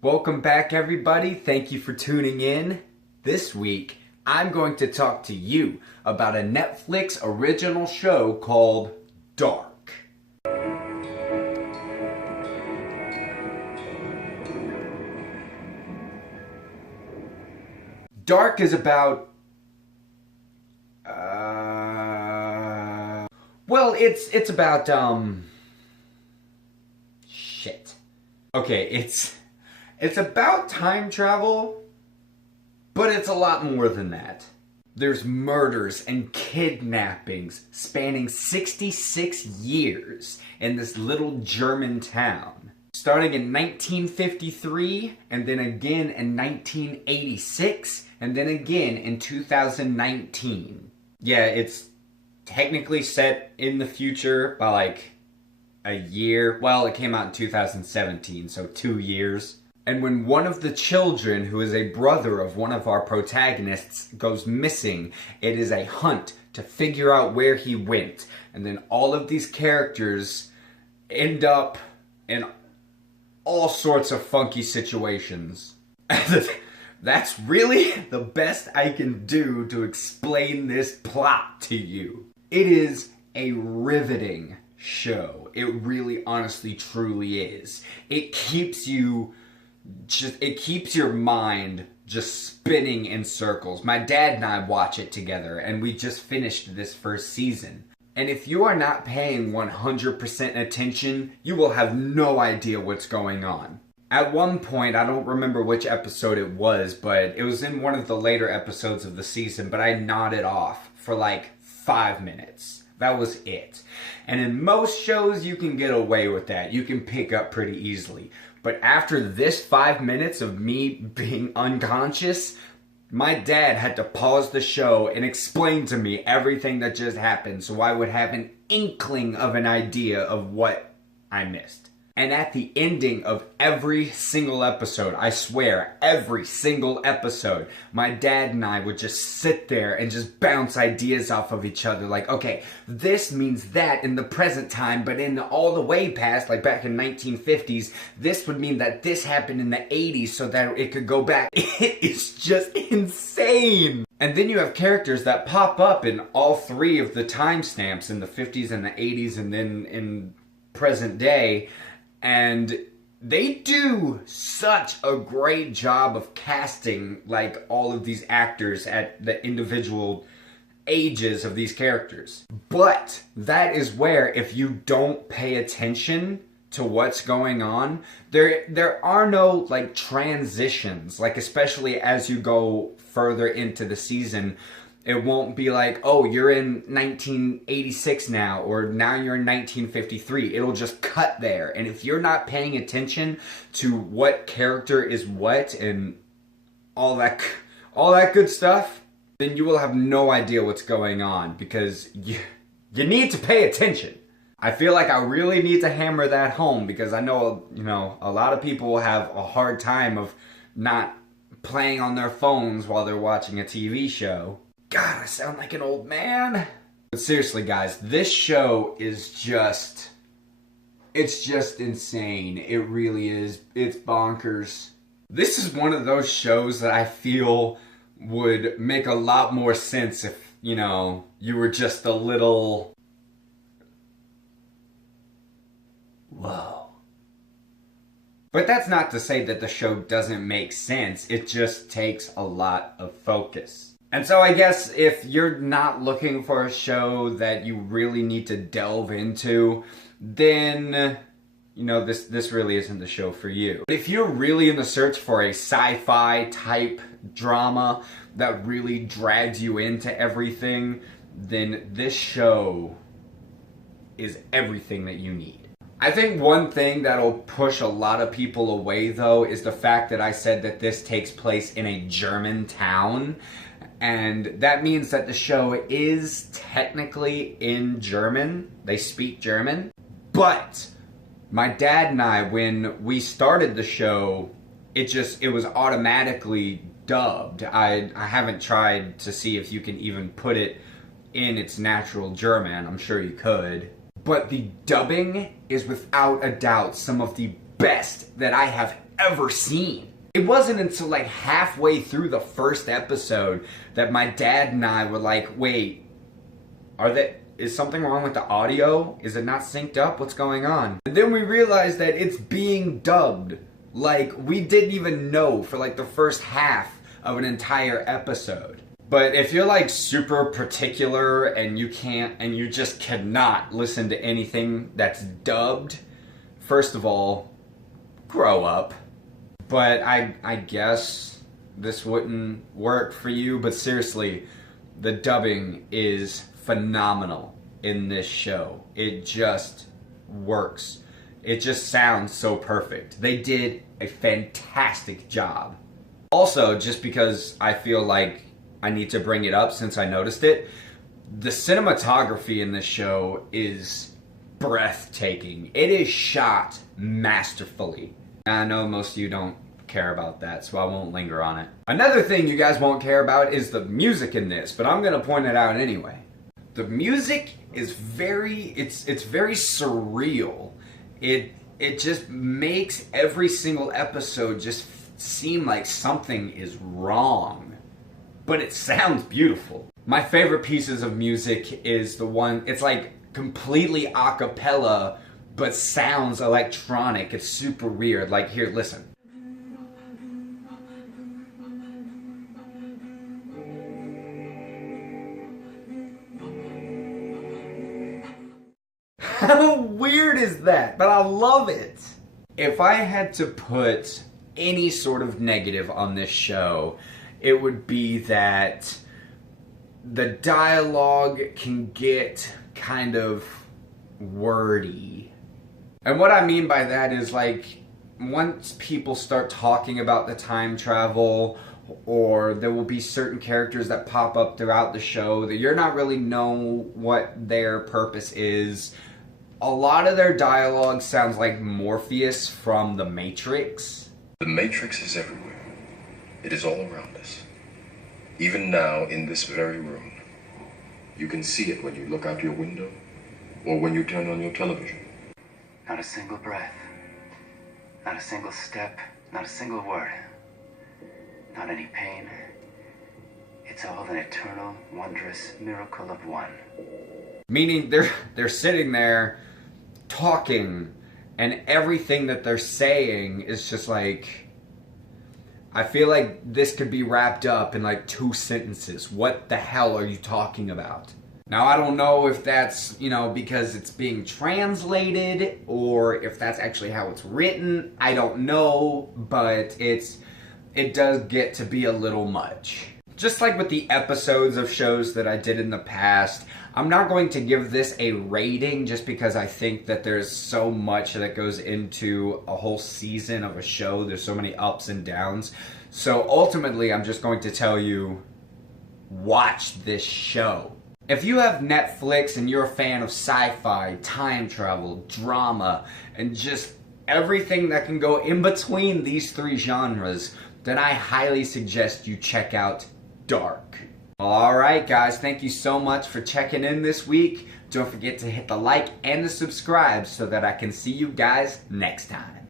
Welcome back, everybody. Thank you for tuning in. This week, I'm going to talk to you about a Netflix original show called Dark. Dark is about... it's about, shit. Okay, It's about time travel, but it's a lot more than that. There's murders and kidnappings spanning 66 years in this little German town. Starting in 1953, and then again in 1986, and then again in 2019. Yeah, it's technically set in the future by like a year. Well, it came out in 2017, so 2 years. And when one of the children, who is a brother of one of our protagonists, goes missing, it is a hunt to figure out where he went. And then all of these characters end up in all sorts of funky situations. That's really the best I can do to explain this plot to you. It is a riveting show. It really, honestly, truly is. It keeps your mind just spinning in circles. My dad and I watch it together, and we just finished this first season. And if you are not paying 100% attention, you will have no idea what's going on. At one point, I don't remember which episode it was, but it was in one of the later episodes of the season, but I nodded off for like 5 minutes. That was it. And in most shows, you can get away with that. You can pick up pretty easily. But after this 5 minutes of me being unconscious, my dad had to pause the show and explain to me everything that just happened so I would have an inkling of an idea of what I missed. And at the ending of every single episode, I swear, every single episode, my dad and I would just sit there and just bounce ideas off of each other. Like, okay, this means that in the present time, but in all the way past, like back in 1950s, this would mean that this happened in the 80s so that it could go back. It is just insane. And then you have characters that pop up in all three of the timestamps, in the 50s and the 80s and then in present day. And they do such a great job of casting, like, all of these actors at the individual ages of these characters. But that is where, if you don't pay attention to what's going on, there are no, like, transitions. Like, especially as you go further into the season, it won't be like, oh, you're in 1986 now, or now you're in 1953. It'll just cut there. And if you're not paying attention to what character is what and all that good stuff, then you will have no idea what's going on, because you need to pay attention. I feel like I really need to hammer that home, because I know, a lot of people have a hard time of not playing on their phones while they're watching a TV show. God, I sound like an old man. But seriously, guys, this show is just... it's just insane. It really is. It's bonkers. This is one of those shows that I feel would make a lot more sense if, you were just a little... whoa. But that's not to say that the show doesn't make sense. It just takes a lot of focus. And so I guess if you're not looking for a show that you really need to delve into, then, this really isn't the show for you. But if you're really in the search for a sci-fi type drama that really drags you into everything, then this show is everything that you need. I think one thing that'll push a lot of people away, though, is the fact that I said that this takes place in a German town. And that means that the show is technically in German. They speak German. But my dad and I, when we started the show, it was automatically dubbed. I haven't tried to see if you can even put it in its natural German. I'm sure you could. But the dubbing is without a doubt some of the best that I have ever seen. It wasn't until like halfway through the first episode that my dad and I were like, wait, is something wrong with the audio? Is it not synced up? What's going on? And then we realized that it's being dubbed. Like, we didn't even know for like the first half of an entire episode. But if you're like super particular and you just cannot listen to anything that's dubbed, first of all, grow up. But I guess this wouldn't work for you, but seriously, the dubbing is phenomenal in this show. It just works. It just sounds so perfect. They did a fantastic job. Also, just because I feel like I need to bring it up since I noticed it, the cinematography in this show is breathtaking. It is shot masterfully. I know most of you don't care about that, so I won't linger on it. Another thing you guys won't care about is the music in this, but I'm gonna point it out anyway. The music is very surreal. It just makes every single episode just seem like something is wrong. But it sounds beautiful. My favorite pieces of music is the one, it's like completely a cappella, but sounds electronic. It's super weird. Like, here, listen. How weird is that? But I love it. If I had to put any sort of negative on this show, it would be that the dialogue can get kind of wordy. And what I mean by that is, like, once people start talking about the time travel, or there will be certain characters that pop up throughout the show that you're not really know what their purpose is. A lot of their dialogue sounds like Morpheus from The Matrix. The Matrix is everywhere. It is all around us. Even now, in this very room. You can see it when you look out your window, or when you turn on your television. Not a single breath, not a single step, not a single word, not any pain. It's all an eternal, wondrous miracle of one. Meaning they're sitting there talking, and everything that they're saying is just like, I feel like this could be wrapped up in like 2 sentences. What the hell are you talking about? Now, I don't know if that's, because it's being translated, or if that's actually how it's written. I don't know, but it does get to be a little much. Just like with the episodes of shows that I did in the past, I'm not going to give this a rating just because I think that there's so much that goes into a whole season of a show. There's so many ups and downs. So ultimately, I'm just going to tell you, watch this show. If you have Netflix and you're a fan of sci-fi, time travel, drama, and just everything that can go in between these 3 genres, then I highly suggest you check out Dark. Alright guys, thank you so much for checking in this week. Don't forget to hit the like and the subscribe so that I can see you guys next time.